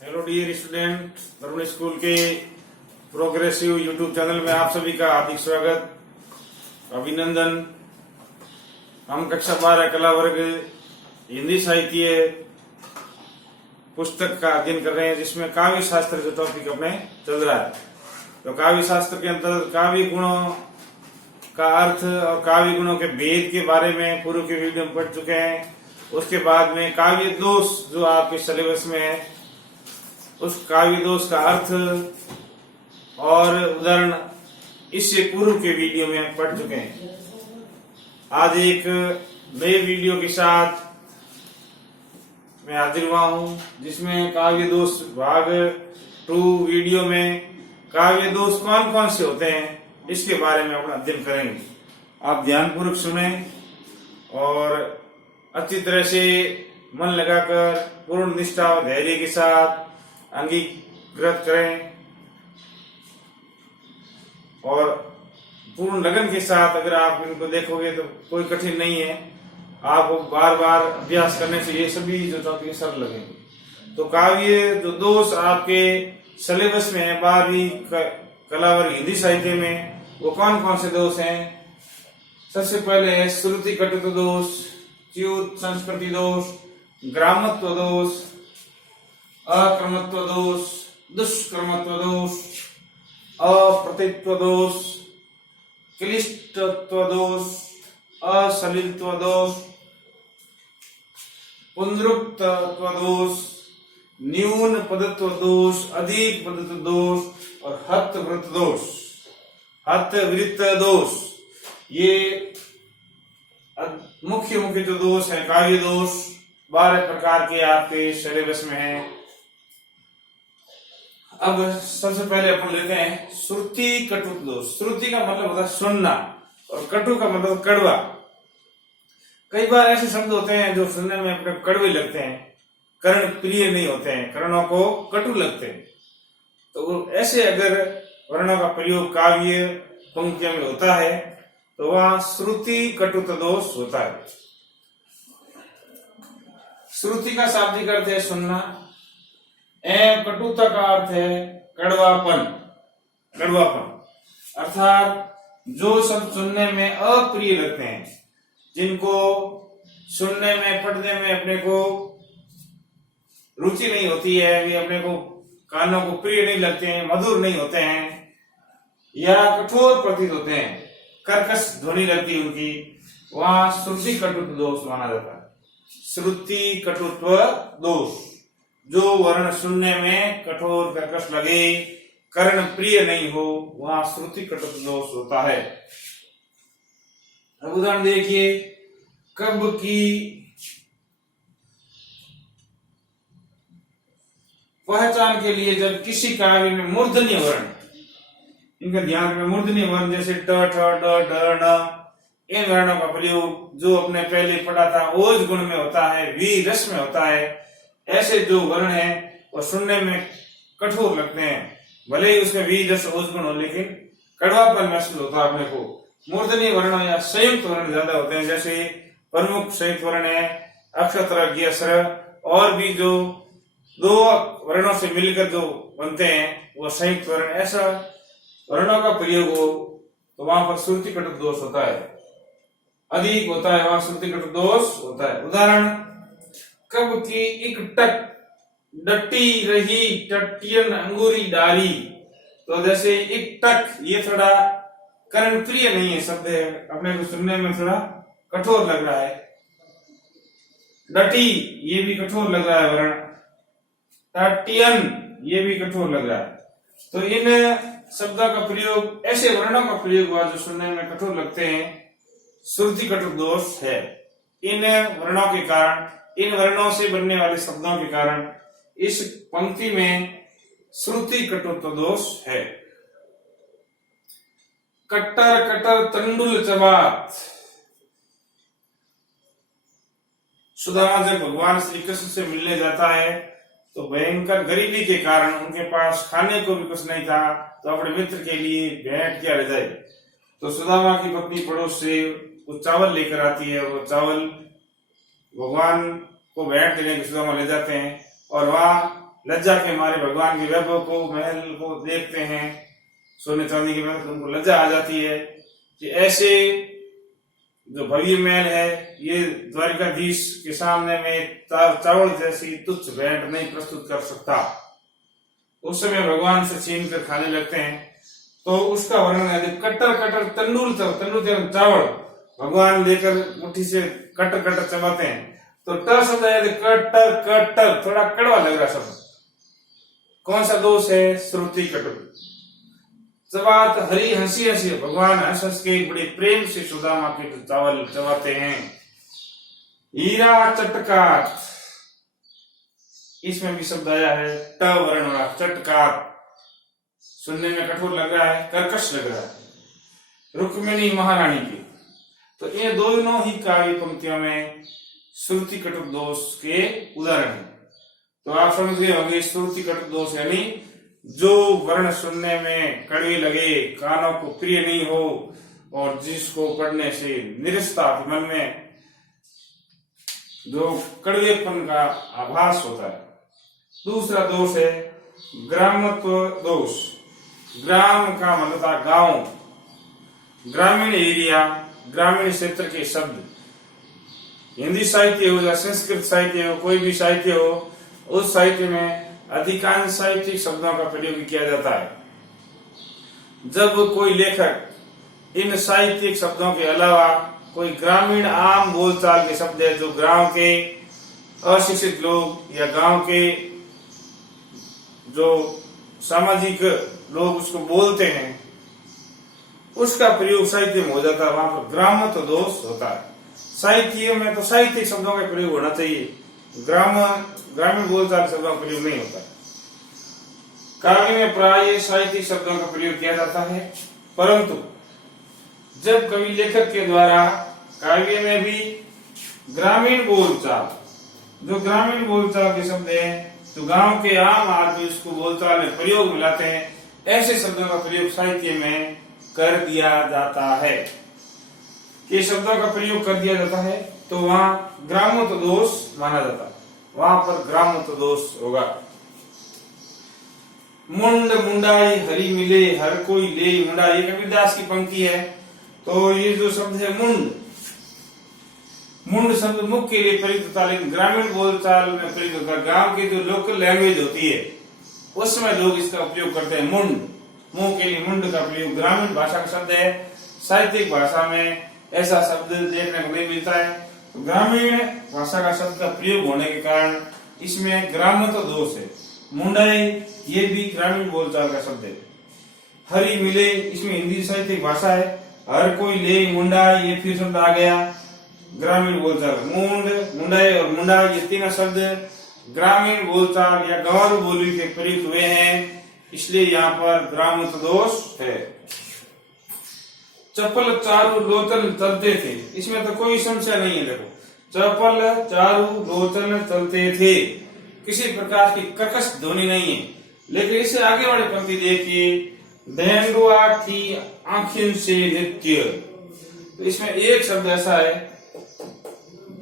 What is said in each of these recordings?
Hello dear student, Varun school के progressive YouTube channel में आप सभी का हार्दिक स्वागत, अभिनंदन। हम कक्षा 12 कला वर्ग हिंदी साहित्य पुस्तक का अध्ययन कर रहे हैं, जिसमें काव्य शास्त्र जो टॉपिक अपने चल रहा है। तो काव्य शास्त्र के अंतर्गत काव्य गुणों का अर्थ और काव्य गुणों के भेद के बारे में पूर्व के वीडियो में पढ़ चुके हैं। उसके बाद में काव्य दोष जो आपके सिलेबस में है, उस काव्य दोष का अर्थ और उदाहरण इससे पूर्व के वीडियो में पढ़ चुके हैं। आज एक नए वीडियो के साथ मैं हाजिर हुआ हूं, जिसमें काव्य दोष भाग 2 वीडियो में काव्य दोष कौन कौन से होते हैं इसके बारे में अपना अध्ययन करेंगे। आप ध्यानपूर्वक सुने और अच्छी तरह से मन लगाकर पूर्ण निष्ठा और धैर्य के साथ अंगीकृत करें और पूर्ण लगन के साथ अगर आप इनको देखोगे तो कोई कठिन नहीं है। आप बार बार अभ्यास करने से ये सभी जो टॉपिक सरल लगेंगे। तो काव्य जो दोष आपके सिलेबस में है 12वीं कला वर्ग हिंदी साहित्य में, वो कौन कौन से दोष हैं? सबसे पहले है श्रुति कटुत्व दोष, च्युत संस्कृति दोष, ग्रामत्व दोष, अक्रमत्व दोष, दुष्कर्मत्व दोष, अप्रतित्व दोष, क्लिष्टत्व दोष, असलिलत्व दोष, पुनरुक्तत्व दोष, न्यून पदत्व दोष, अधिक पदत्व दोष और हतवृत्त दोष। हतवृत्त दोष ये मुख्य मुख्य जो दोष है, काव्य दोष 12 प्रकार के आपके सिलेबस में है। अब सबसे पहले अपन लेते हैं श्रुति कटुत्व दोष। श्रुति का मतलब होता है सुनना और कटु का मतलब कड़वा। कई बार ऐसे शब्द होते हैं जो सुनने में अपने कड़वे लगते हैं, कर्ण प्रिय नहीं होते हैं, कर्णों को कटु लगते हैं। तो ऐसे अगर वर्णों का प्रयोग काव्य पंक्तियों में होता है तो वहां श्रुति कटुत्व दोष होता है। श्रुति का शाब्दिक अर्थ है सुनना, एवं कटुता का अर्थ है कड़वापन। कड़वापन अर्थात जो शब्द सुनने में अप्रिय लगते हैं, जिनको सुनने में पढ़ने में अपने को रुचि नहीं होती है, वे अपने को कानों को प्रिय नहीं लगते हैं, मधुर नहीं होते हैं या कठोर प्रतीत होते हैं, कर्कश ध्वनि लगती है उनकी, वहां श्रुति कटुत्व दोष माना जाता है। श्रुति कटुत्व दोष, जो वर्ण सुनने में कठोर कर्कश लगे, कर्ण प्रिय नहीं हो, वहां श्रुति कटुत्व दोष होता है। अब उदाहरण देखिए, कब की पहचान के लिए जब किसी काव्य में मूर्धन्य वर्ण, इनका ध्यान में मूर्धन्य वर्ण जैसे ट, ठ, ड, ढ, ण, इन वर्णों का प्रयोग जो अपने पहले पढ़ा था ओज गुण में होता है, वी रस में होता है। ऐसे जो वर्ण हैं वो सुनने में कठोर लगते हैं, भले ही उसमें वी रस ओज गुण हो, लेकिन कड़वापन महसूस होता है अपने को। मूर्धन्य वर्ण या संयुक्त वर्ण ज्यादा होते हैं, जैसे प्रमुख संयुक्त वर्ण है अक्षत्र ज्ञ और भी जो दो वर्णों से मिलकर जो बनते हैं वो संयुक्त वर्ण। ऐसा वर्णों का प्रयोग हो तो वहां पर श्रुति कटुत्व दोष होता है, अधिक होता है, वहां श्रुति कटुत्व दोष होता है। उदाहरण, कब की इकटक डटी रही टटियन अंगूरी डाली। तो जैसे इकटक ये थोड़ा कर्ण प्रिय नहीं है शब्द है, अपने को सुनने में थोड़ा कठोर लग रहा है। डटी ये भी कठोर लग रहा है वर्ण, टटियन ये भी कठोर लग रहा है। तो इन शब्दों का प्रयोग, ऐसे वर्णों का प्रयोग हुआ जो सुनने में कठोर लगते हैं, श्रुति कटुत्व दोष है। इन वर्णों के कारण, इन वर्णों से बनने वाले शब्दों के कारण इस पंक्ति में श्रुति कटुत्व दोष है। कट्टर कट्टर तंडुल चबात। सुदामा जब भगवान श्री कृष्ण से मिलने जाता है तो भयंकर गरीबी के कारण उनके पास खाने को भी कुछ नहीं था, तो अपने मित्र के लिए भेंट क्या ले जाए। तो सुदामा की पत्नी पड़ोस से वो चावल लेकर आती है, वो चावल भगवान को भेंट देने के सुदामा ले जाते हैं और वहां लज्जा के मारे भगवान के वैभव को, महल को देखते हैं, सोने चांदी के महल, उनको लज्जा आ जाती है कि ऐसे जो भव्य महल है ये द्वारिकाधीश के सामने में चावल जैसी तुच्छ भेंट नहीं प्रस्तुत कर सकता। उस समय भगवान से छीन कर खाने लगते हैं। तो उसका वर्णन है, कट्टर कट्टर तंदूर चावल भगवान लेकर मुट्ठी से कट्टर कट्टर चबाते हैं। तो ट शब्द है, कट्टर कट्टर, थोड़ा कड़वा लग रहा शब्द। कौन सा दोष है? श्रुति कटु। चबात हरी हंसी हंसी, भगवान हंस हंस के बड़े प्रेम से सुदामा के चावल चबाते हैं। हीरा चटकात, इसमें भी शब्द आया है ट वर्ण वाला, चटकात, सुनने में कठोर लग रहा है, कर्कश लग रहा है। रुक्मिणी महारानी की, तो ये दोनों ही काव्य पंक्तियों में श्रुति कटु दोष के उदाहरण हैं। तो आप समझ गए होंगे, श्रुति कटु दोष यानी जो वर्ण सुनने में कड़वे लगे, कानों को प्रिय नहीं हो, और जिसको पढ़ने से निरस्ता मन में जो कड़वेपन का आभास होता है। दूसरा दोष है ग्रामत्व दोष। ग्राम का मतलब था गांव, ग्रामीण एरिया, ग्रामीण क्षेत्र के शब्द, हिंदी साहित्य हो या संस्कृत साहित्य हो, कोई भी साहित्य हो, उस साहित्य में अधिकांश साहित्यिक शब्दों का प्रयोग किया जाता है। जब कोई लेखक इन साहित्यिक शब्दों के अलावा कोई ग्रामीण आम बोलचाल के शब्द है, जो गांव के अशिक्षित लोग या गांव के जो सामाजिक लोग उसको बोलते हैं, उसका प्रयोग साहित्य में हो जाता है, वहां पर ग्रामत्व दोष होता है। साहित्य में तो साहित्यिक शब्दों का प्रयोग होना चाहिए, ग्रामीण बोलचाल शब्दों का प्रयोग नहीं होता। काव्य में प्राय साहित्यिक शब्दों का प्रयोग किया जाता है, परंतु जब कवि लेखक के द्वारा काव्य में भी ग्रामीण बोलचाल, जो ग्रामीण बोलचाल के शब्द हैं, तो गांव के आम आदमी उसको बोलचाल में प्रयोग में लाते हैं, ऐसे शब्दों का प्रयोग साहित्य में कर दिया जाता है। ये शब्दों का प्रयोग कर दिया जाता है तो वहां ग्रामत्व दोष माना जाता है, वहां पर ग्रामत्व दोष होगा। मुंड मुंडाई हरि मिले, हर कोई ले मुंडा, ये कबीरदास की पंक्ति है। तो ये जो शब्द है मुंड, मुंड शब्द मुख के लिए प्रयुक्त होता है, लेकिन ग्रामीण बोलचाल में प्रयुक्त होता है। गांव की जो लोकल लैंग्वेज होती है उसमें लोग इसका उपयोग करते हैं। मुंड, मुंह के लिए मुंड का प्रयोग ग्रामीण भाषा का शब्द है, साहित्यिक भाषा में ऐसा शब्द देखने को नहीं मिलता है। तो ग्रामीण भाषा का शब्द का प्रयोग होने के कारण इसमें ग्रामत्व दोष है। मुंडाई ये भी ग्रामीण बोलचाल का शब्द है। हरि मिले, इसमें हिंदी साहित्यिक भाषा है। हर कोई ले, मुंडा, ये फिर शब्द आ गया ग्रामीण बोलचाल। मुंड, मुंडाई और मुंडा ये तीनों शब्द ग्रामीण बोलचाल या गंवारू बोली के प्रयुक्त हुए हैं, इसलिए यहाँ पर ग्रामत्व दोष है। चप्पल चारू लोचन चलते थे, इसमें तो कोई समस्या नहीं है। देखो, चप्पल चारू लोचन चलते थे, किसी प्रकार की कर्कश ध्वनि नहीं है। लेकिन इससे आगे वाली पंक्ति देखिए, धेनुआ की आंखों से नृत्य, तो इसमें एक शब्द ऐसा है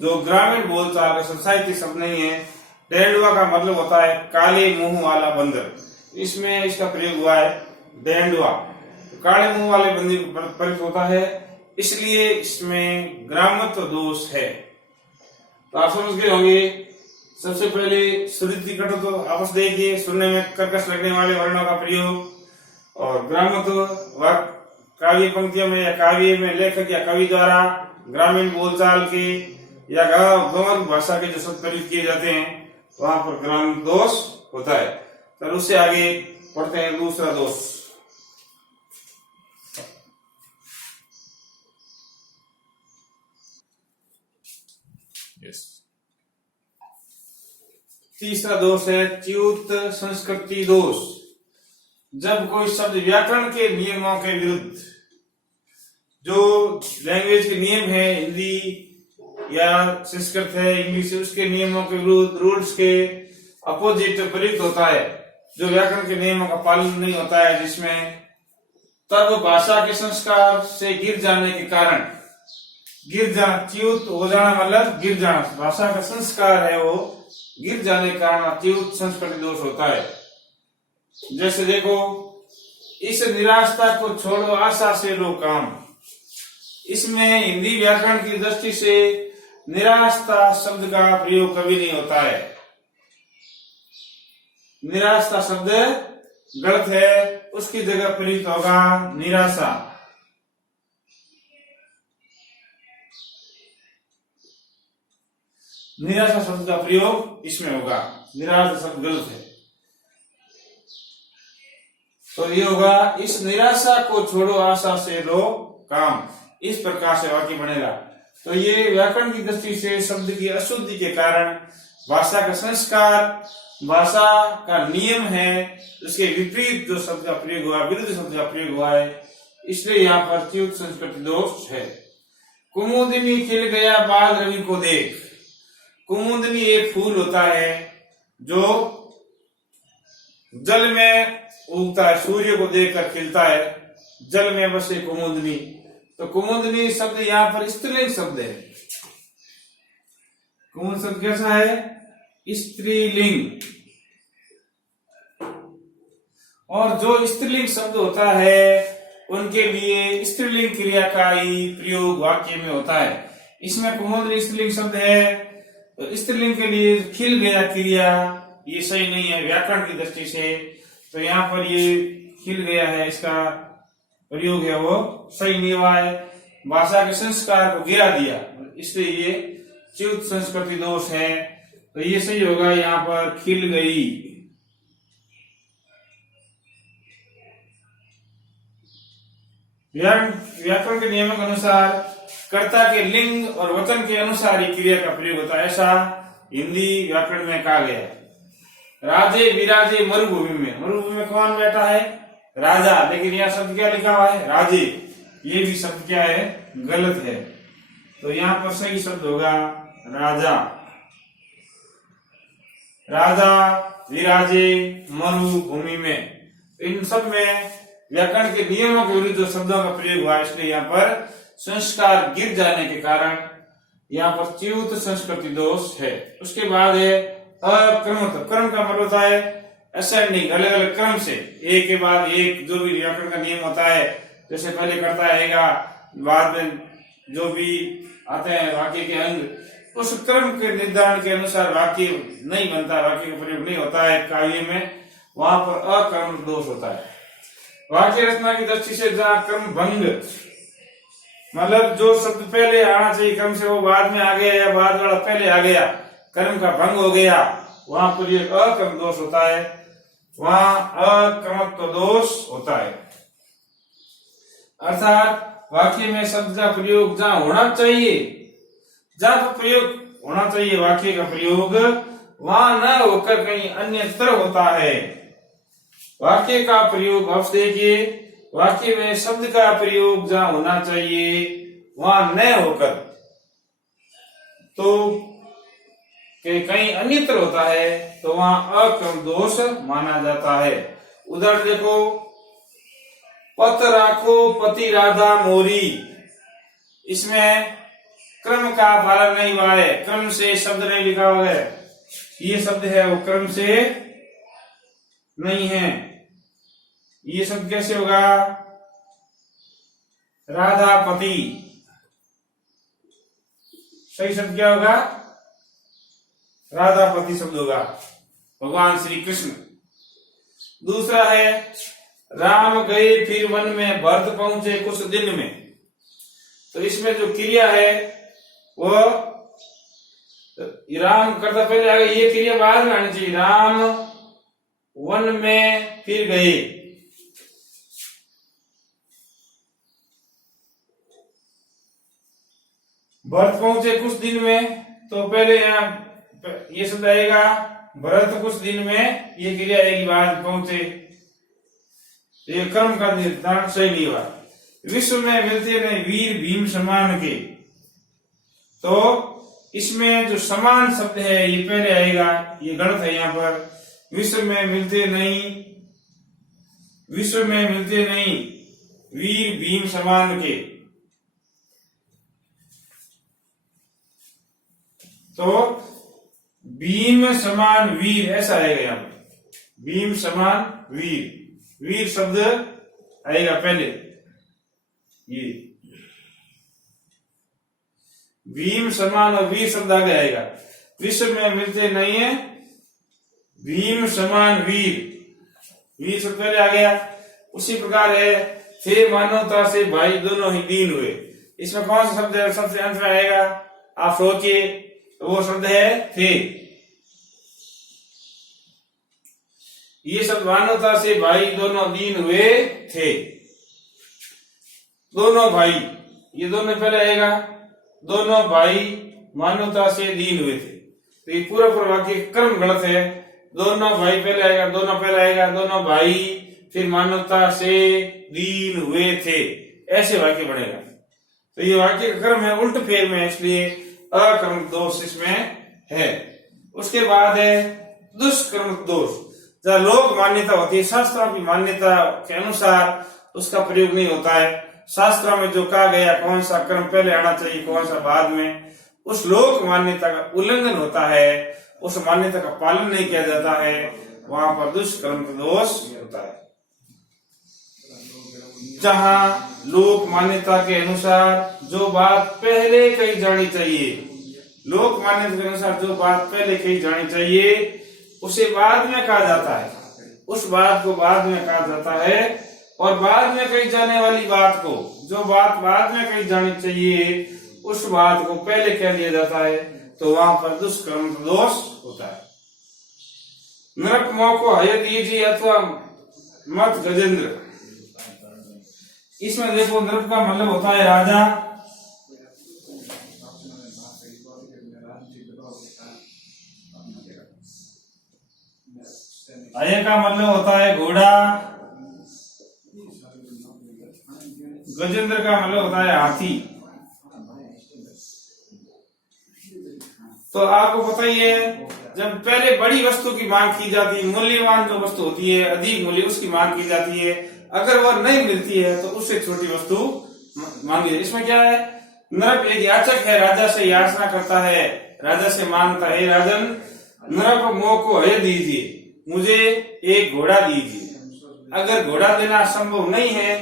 जो ग्रामीण बोलचाल का साहित्यिक शब्द नहीं है। डेंडुआ का मतलब होता है काले मुंह वाला बंदर, इसमें इसका प्रयोग हुआ है डेंडुआ, काले मुंह वाले बंदर को प्रयुक्त होता है, इसलिए इसमें ग्रामत्व दोष है। तो आप समझ गए होंगे। सबसे पहले श्रुति कटु तो आपस देखिए, सुनने में कर्कश लगने वाले वर्णों का प्रयोग, और ग्रामत्व काव्य पंक्तियों में या काव्य में लेखक या कवि द्वारा ग्रामीण बोलचाल के या गंवारू भाषा के जो शब्द प्रयुक्त किए जाते हैं वहां पर ग्राम दोष होता है। तो उससे आगे पढ़ते हैं दूसरा दोष। तीसरा दोष है च्युत संस्कृति दोष। जब कोई शब्द व्याकरण के नियमों के विरुद्ध, जो लैंग्वेज के नियम है, हिंदी या संस्कृत है, इंग्लिश है, उसके नियमों के विरुद्ध, रूल्स के अपोजिट प्रयुक्त होता है, जो व्याकरण के नियमों का पालन नहीं होता है, जिसमें तब भाषा के संस्कार से गिर जाने के कारण, गिर जाना, च्युत हो जाना मतलब गिर जाना, भाषा का संस्कार है वो गिर जाने के कारण अत्युत संस्कृति दोष होता है। जैसे देखो, इस निराशता को छोड़ो आशा से लो काम। इसमें हिंदी व्याकरण की दृष्टि से निराशता शब्द का प्रयोग कभी नहीं होता है। निराशता शब्द गलत है, उसकी जगह प्रयुक्त होगा निराशा। निराशा शब्द का प्रयोग इसमें होगा, निराशा शब्द गलत है। तो ये होगा, इस निराशा को छोड़ो आशा से लो काम। इस प्रकार से वाक्य बनेगा। तो ये व्याकरण की दृष्टि से शब्द की अशुद्धि के कारण भाषा का संस्कार, भाषा का नियम है, उसके विपरीत जो शब्द का प्रयोग हुआ, विरुद्ध शब्द का प्रयोग हुआ है, इसलिए यहाँ पर च्युत संस्कृति दोष है। कुमुदिनी खिल गया बाल रवि को देख। कुमुदिनी एक फूल होता है जो जल में उगता है, सूर्य को देखकर खिलता है, जल में बसे कुमुदिनी। तो कुमुदिनी शब्द यहाँ पर स्त्रीलिंग शब्द है। कुमुद शब्द कैसा है? स्त्रीलिंग। और जो स्त्रीलिंग शब्द होता है उनके लिए स्त्रीलिंग क्रिया का ही प्रयोग वाक्य में होता है। इसमें कुमुदिनी स्त्रीलिंग शब्द है, तो स्त्रीलिंग के लिए खिल गया क्रिया ये सही नहीं है व्याकरण की दृष्टि से। तो यहाँ पर ये खिल गया है, इसका प्रयोग है वो सही नहीं हुआ है, भाषा के संस्कार को गिरा दिया, इसलिए ये च्युत संस्कृति दोष है। तो ये सही होगा, यहाँ पर खिल गई। व्याकरण के नियमों के अनुसार कर्ता के लिंग और वचन के अनुसार ही क्रिया का प्रयोग होता है, ऐसा हिंदी व्याकरण में कहा गया है। राजे विराजे मरुभूमि में, मरुभूमि में कौन बैठा है? राजा। लेकिन यहाँ शब्द क्या लिखा हुआ है? राजे। ये भी शब्द क्या है? गलत है। तो यहाँ पर सही शब्द होगा राजा। राजा विराजे मरुभूमि में, इन सब में व्याकरण के नियमों के विरुद्ध शब्दों का प्रयोग हुआ, इसलिए यहाँ पर संस्कार गिर जाने के कारण यहाँ पर च्युत संस्कृति दोष है। उसके बाद है अक्रमत। क्रम का मतलब होता है असेंडिंग, अलग अलग क्रम से एक के बाद एक, जो भी व्याकरण का नियम होता है, जैसे पहले करता रहेगा, बाद में जो भी आते हैं वाक्य के अंग, उस क्रम के निर्धारण के अनुसार वाक्य नहीं बनता, वाक्य का प्रयोग नहीं होता है काव्य में, वहां पर अक्रम दोष होता है। वाक्य रचना की दृष्टि से जहाँ क्रम भंग, मतलब जो शब्द पहले आना चाहिए क्रम से वो बाद में आ गया या बाद वाला पहले आ गया, क्रम का भंग हो गया, वहां पर ये अक्रम दोष होता है, वहां अक्रमत्व दोष होता है। अर्थात वाक्य में शब्द का प्रयोग जहां होना चाहिए, जहां पर प्रयोग होना चाहिए वाक्य का प्रयोग, वहां न होकर कहीं अन्यत्र होता है। वाक्य का प्रयोग अब देखिए, वाक्य में शब्द का प्रयोग जहां होना चाहिए वहां न होकर तो कहीं अन्यत्र होता है, तो वहां अक्रम दोष माना जाता है। उदाहरण देखो, पत राखो पति राधा मोरी, इसमें क्रम का पालन नहीं हुआ है, क्रम से शब्द नहीं लिखा हुआ है, ये शब्द है वो क्रम से नहीं है। ये शब्द कैसे होगा? राधापति। सही शब्द क्या होगा? राधापति शब्द होगा, भगवान श्री कृष्ण। दूसरा है राम गए फिर वन में, भरत पहुंचे कुछ दिन में। तो इसमें जो क्रिया है वो राम करता पहले आगे, ये क्रिया बाद में आनी चाहिए। राम वन में फिर गए, भरत पहुंचे कुछ दिन में, तो पहले यहाँ ये शब्द आएगा, भरत कुछ दिन में, ये क्रिया आएगी बाद पहुंचे। ये कर्म का निर्धारण सही नहीं हुआ। विश्व में मिलते नहीं वीर भीम समान के, तो इसमें जो समान शब्द है ये पहले आएगा, ये गलत है। यहाँ पर विश्व में मिलते नहीं, विश्व में मिलते नहीं वीर भीम समान के, तो भीम समान वीर, ऐसा आएगा यहाँ पे। भीम समान वीर, वीर शब्द आएगा पहले, ये भीम समान और वीर शब्द आगे आएगा। विश्व में मिलते नहीं है, भीम समान वीर, वीर शब्द पहले आ गया। उसी प्रकार है थे मानवता से भाई दोनों ही दीन हुए, इसमें कौन सा शब्द है सबसे अंत में आएगा, आप सोचिए, तो वो शब्द है थे। ये शब्द मानवता से भाई दोनों दीन हुए थे, दोनों भाई, ये दोनों पहले आएगा, दोनों भाई मानवता से दीन हुए थे। तो ये पूरा पूरा वाक्य क्रम गलत है, दोनों भाई पहले आएगा, दोनों पहले आएगा, दोनों भाई फिर मानवता से दीन हुए थे, ऐसे वाक्य बनेगा। तो ये वाक्य का क्रम है उल्ट फेर में, इसलिए अकर्म दोष इसमें है। उसके बाद है दुष्कर्म दोष, जहाँ लोक मान्यता होती है, शास्त्रों की मान्यता के अनुसार उसका प्रयोग नहीं होता है। शास्त्रों में जो कहा गया कौन सा कर्म पहले आना चाहिए कौन सा बाद में, उस लोक मान्यता का उल्लंघन होता है, उस मान्यता का पालन नहीं किया जाता है, वहां पर दुष्कर्म दोष होता है। जहां लोक मान्यता के अनुसार जो बात पहले कही जानी चाहिए, लोक मान्यता के अनुसार जो बात पहले कही जानी चाहिए उसे बाद में कहा जाता है, उस बात को बाद में कहा जाता है, और बाद में कही जाने वाली बात को, जो बात बाद में कही जानी चाहिए उस बात को पहले कह दिया जाता है, तो वहां पर दुष्कर्म दोष होता है। नरक मोह को हय दीजिए अथवा मत गजेंद्र, इसमें देखो नरक का मतलब होता है राजा, हय का मतलब होता है घोड़ा, गजेंद्र का मतलब होता है हाथी। तो आपको पता ही है, जब पहले बड़ी वस्तु की मांग की जाती है, मूल्यवान जो वस्तु होती है अधिक मूल्य उसकी मांग की जाती है, अगर वह नहीं मिलती है तो उससे छोटी वस्तु मांगी जाती है। इसमें क्या है, नरक एक याचक है, राजा से याचना करता है, राजा से मांगता है, राजन नरक मोह को हय दीजिए, मुझे एक घोड़ा दीजिए। अगर घोड़ा देना संभव नहीं है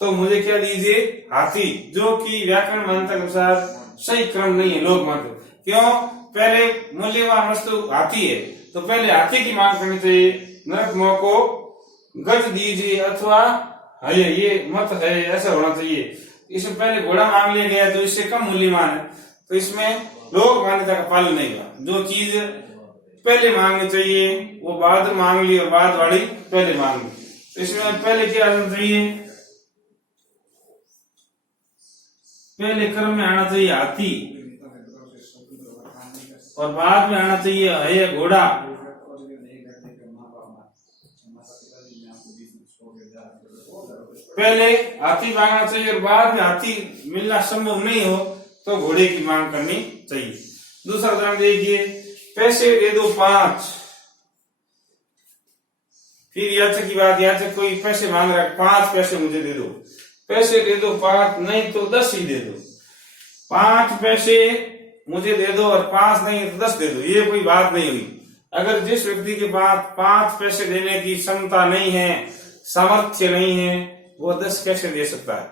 तो मुझे क्या दीजिए, हाथी, जो कि व्याकरण मान्यता के अनुसार सही क्रम नहीं है, लोग मानते। क्यों, पहले मूल्यवान वस्तु हाथी है तो पहले हाथी की मांग करनी चाहिए, नरक मोह को गज दीजिए अथवा हय, ये मत है ऐसा होना चाहिए। इसमें पहले घोड़ा मांग लिया गया जो इससे कम मूल्यवान है, तो इसमें लोक मान्यता का पालन नहीं हुआ। जो चीज पहले मांगनी चाहिए वो बाद मांग ली और बाद वाली पहले मांग ली, तो इसमें पहले क्या आना चाहिए, पहले क्रम में आना चाहिए हाथी और बाद में आना चाहिए हय घोड़ा। पहले हाथी मांगना चाहिए और बाद में हाथी मिलना संभव नहीं हो तो घोड़े की मांग करनी चाहिए। दूसरा उदाहरण देखिए, पैसे दे दो 5, फिर याचक की बात, याचक कोई पैसे मांग रहा है, 5 पैसे मुझे दे दो, पैसे दे दो 5, नहीं तो 10 ही दे दो। 5 पैसे मुझे दे दो और 5 नहीं तो 10 दे दो, ये कोई बात नहीं हुई। अगर जिस व्यक्ति के पास 5 पैसे देने की क्षमता नहीं है, सामर्थ्य नहीं है, वो 10 कैसे दे सकता है?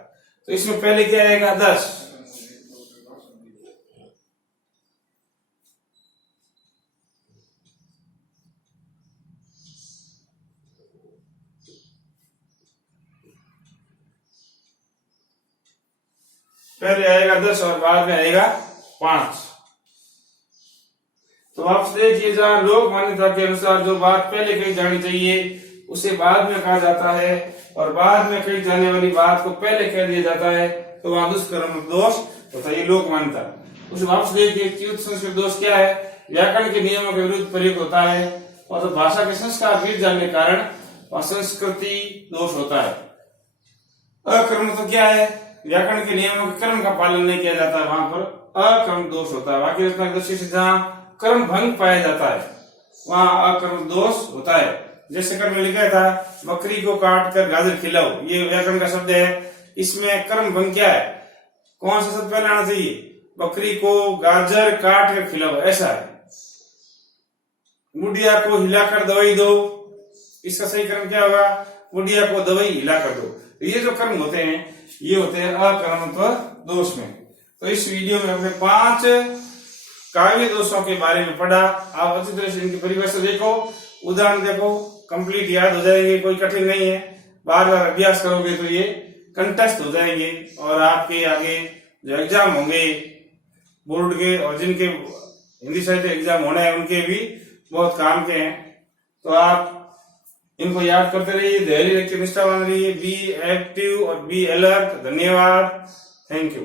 तो इसमें पहले क्या आएगा, 10। पहले आएगा 10 और बाद में आएगा 5। तो आप देखिए, जहां लोक मान्यता के अनुसार जो बात पहले कही जानी चाहिए उसे बाद में कहा जाता है और बाद में कही जाने वाली बात को पहले कह दिया जाता है, तो वहां दुष्कर्म दोष होता है, ये लोक मान्यता। उस भाव से देखिए च्युत संस्कृत दोष क्या है, व्याकरण के नियमों के विरुद्ध प्रयोग होता है और तो भाषा के संस्कार गिर जाने के कारण वहां संस्कृति दोष होता है। अकर्म तो क्या है, व्याकरण के नियमों के कर्म का पालन नहीं किया जाता है, वहां पर अकर्म दोष होता है। वाक्य रचना की दृष्टि से जहां कर्म भंग पाया जाता है वहां अकर्म दोष होता है। जैसे कर्म में लिखा था, बकरी को काट कर गाजर खिलाओ, ये व्याकरण का शब्द है, इसमें कर्म भंग क्या है, कौन सा शब्द पहले आना चाहिए, बकरी को गाजर काट कर खिलाओ, ऐसा है। गुड़िया को हिलाकर दवाई दो, इसका सही कर्म क्या होगा? गुड़िया को दवाई हिलाकर दो। तो ये जो कर्म होते हैं ये होते हैं अकर्मत्व दोष में। तो इस वीडियो में हमने 5 काव्य दोषों के बारे में पढ़ा। आप अच्छी तरह से इनकी परिभाषा देखो, उदाहरण देखो, कंप्लीट याद हो जाएंगे, कोई कठिन नहीं है। बार बार अभ्यास करोगे तो ये कंटेस्ट हो जाएंगे और आपके आगे जो एग्जाम होंगे बोर्ड के और जिनके हिंदी साहित्य एग्जाम होना है उनके भी बहुत काम के हैं। तो आप इनको याद करते रहिए, धैर्य रखिए, निष्ठावान रहिए, बी एक्टिव और बी अलर्ट। धन्यवाद, थैंक यू।